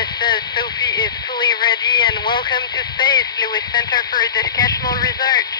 Sophie is fully ready, and welcome to space, Lewis Center for Educational Research.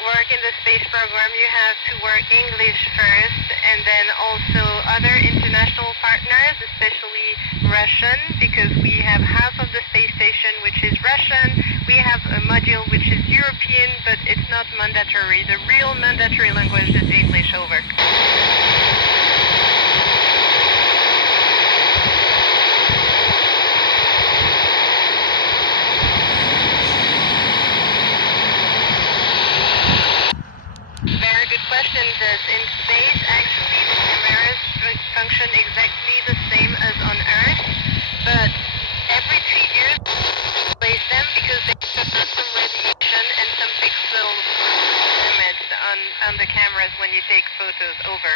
Work in the space program, you have to work English first, and then also other international partners, especially Russian, because we have half of the space station which is Russian. We have a module which is European, but it's not mandatory. The real mandatory language is English. Over. Very good question. Does in space actually the cameras function exactly the same as on Earth? But every 3 years we replace them because they suffer some radiation and some pixel damage on the cameras when you take photos. Over.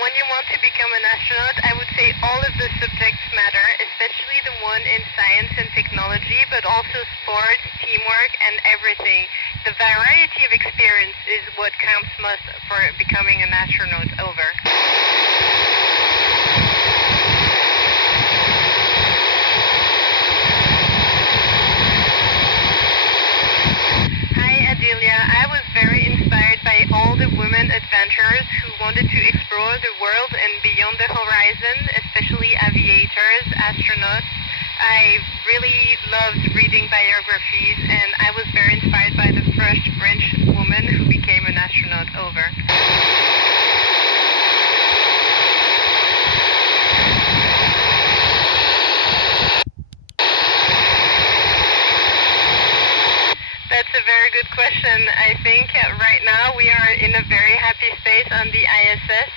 When you want to become an astronaut, I would say all of the subjects matter, especially the one in science and technology, but also sports, teamwork, and everything. The variety of experience is what counts most for becoming an astronaut. Over. I was very inspired by all the women adventurers who wanted to explore the world and beyond the horizon, especially aviators, astronauts. I really loved reading biographies, and I was very inspired by the first French woman who became an astronaut. Over. That's a very good question. I think right now we are in a very happy space on the ISS.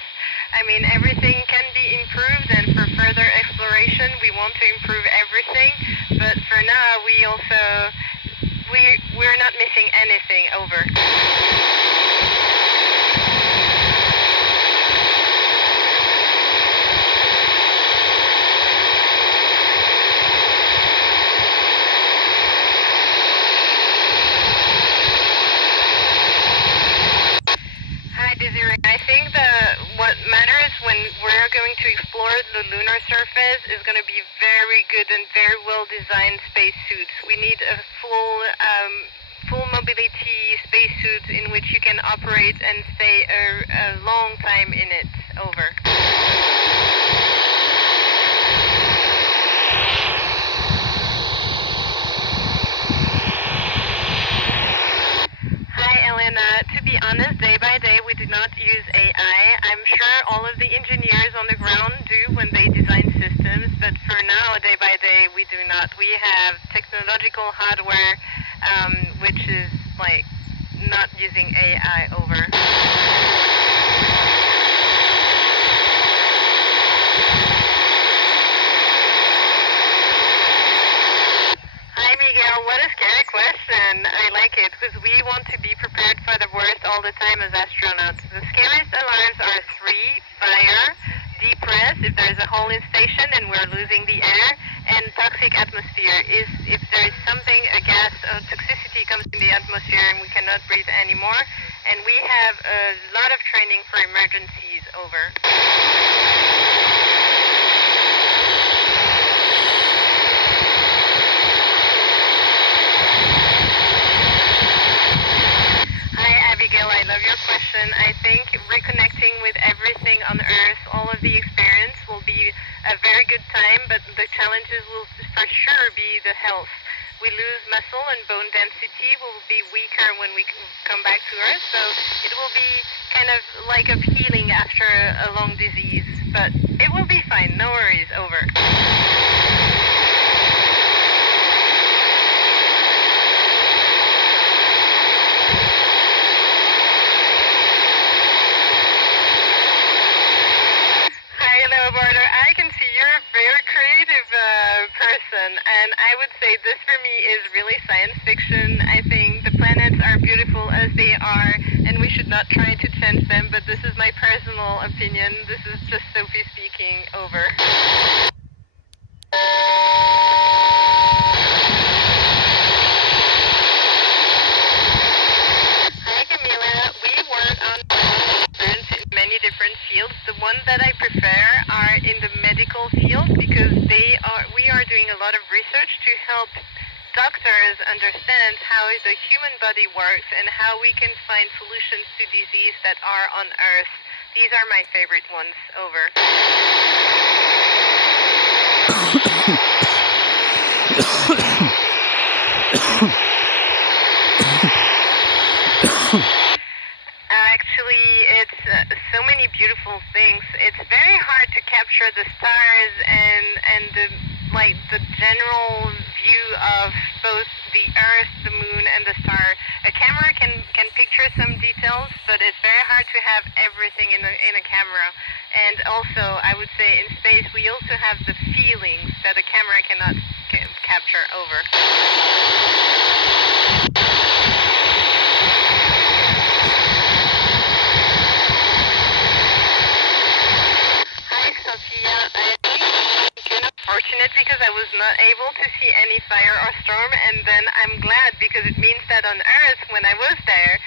I mean, everything can be improved, and for further exploration, we want to improve everything. But for now, we're not missing anything. Over. I think what matters when we're going to explore the lunar surface is going to be very good and very well designed spacesuits. We need a full mobility spacesuit in which you can operate and stay a long time in it. Over. To be honest, day by day we do not use AI. I'm sure all of the engineers on the ground do when they design systems, but for now, day by day, we do not. We have technological hardware, which is like not using AI. Over. What a scary question. I like it because we want to be prepared for the worst all the time as astronauts. The scariest alarms are 3, fire, deep press, if there's a hole in station and we're losing the air, and toxic atmosphere is if there is something, a gas or toxicity comes in the atmosphere and we cannot breathe anymore. And we have a lot of training for emergencies. Over. I love your question. I think reconnecting with everything on Earth, all of the experience will be a very good time, but the challenges will for sure be the health. We lose muscle and bone density, will be weaker when we come back to Earth, so it will be kind of like a healing after a long disease, but it will be fine. No worries. Over. I can see you're a very creative person, and I would say this for me is really science fiction. I think the planets are beautiful they are, and we should not try to change them, but this is my personal opinion. This is just Sophie speaking. Over. Hi Camila, we work on in many different fields. The one that I prefer are in the medical field because we are doing a lot of research to help doctors understand how the human body works and how we can find solutions to disease that are on Earth. These are my favorite ones. Over. Actually, it's so many beautiful things. It's very hard to capture the stars and the general view of both the Earth, the Moon, and the star. A camera can picture some details, but it's very hard to have everything in a camera. And also, I would say in space, we also have the feelings that a camera cannot capture. Over. Fortunate because I was not able to see any fire or storm, and then I'm glad because it means that on Earth, when I was there,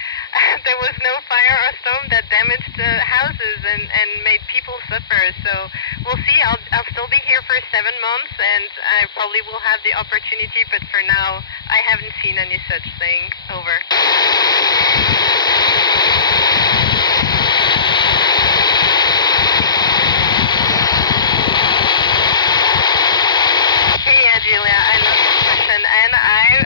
there was no fire or storm that damaged houses and made people suffer. So we'll see. I'll still be here for 7 months, and I probably will have the opportunity, but for now, I haven't seen any such thing. Over. Julia, I love this question, and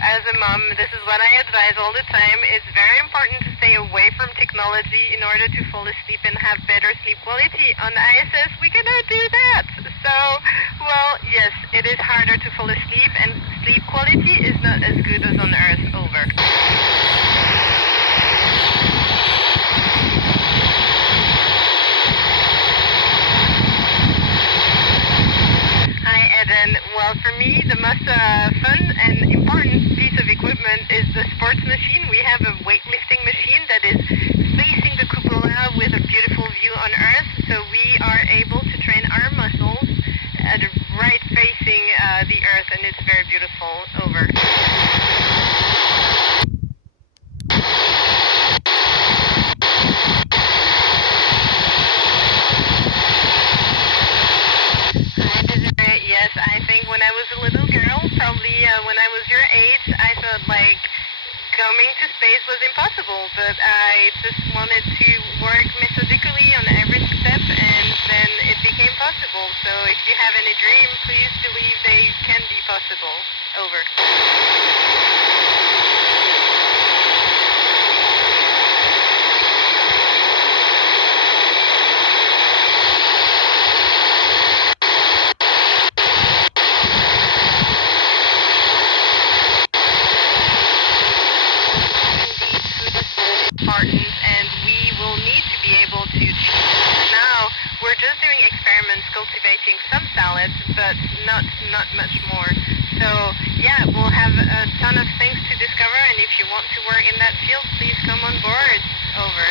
as a mom, this is what I advise all the time. It's very important to stay away from technology in order to fall asleep and have better sleep quality. On the ISS, we cannot do that. So, well, yes, it is harder to fall asleep, and sleep quality is not as good as on Earth. Over. Well, for me, the most fun and important piece of equipment is the sports machine. We have a weightlifting machine that is facing the cupola with a beautiful view on Earth, so we are able to train our muscles right facing the Earth, and it's very beautiful. Over. Yes, I think when I was a little girl, probably when I was your age, I thought like coming to space was impossible, but I just wanted to work methodically on every step, and then it became possible. So if you have any dream, please believe they can be possible. Over. And we will need to be able to. Now we're just doing experiments, cultivating some salads, but not much more. So yeah, we'll have a ton of things to discover, and if you want to work in that field, please come on board. Over.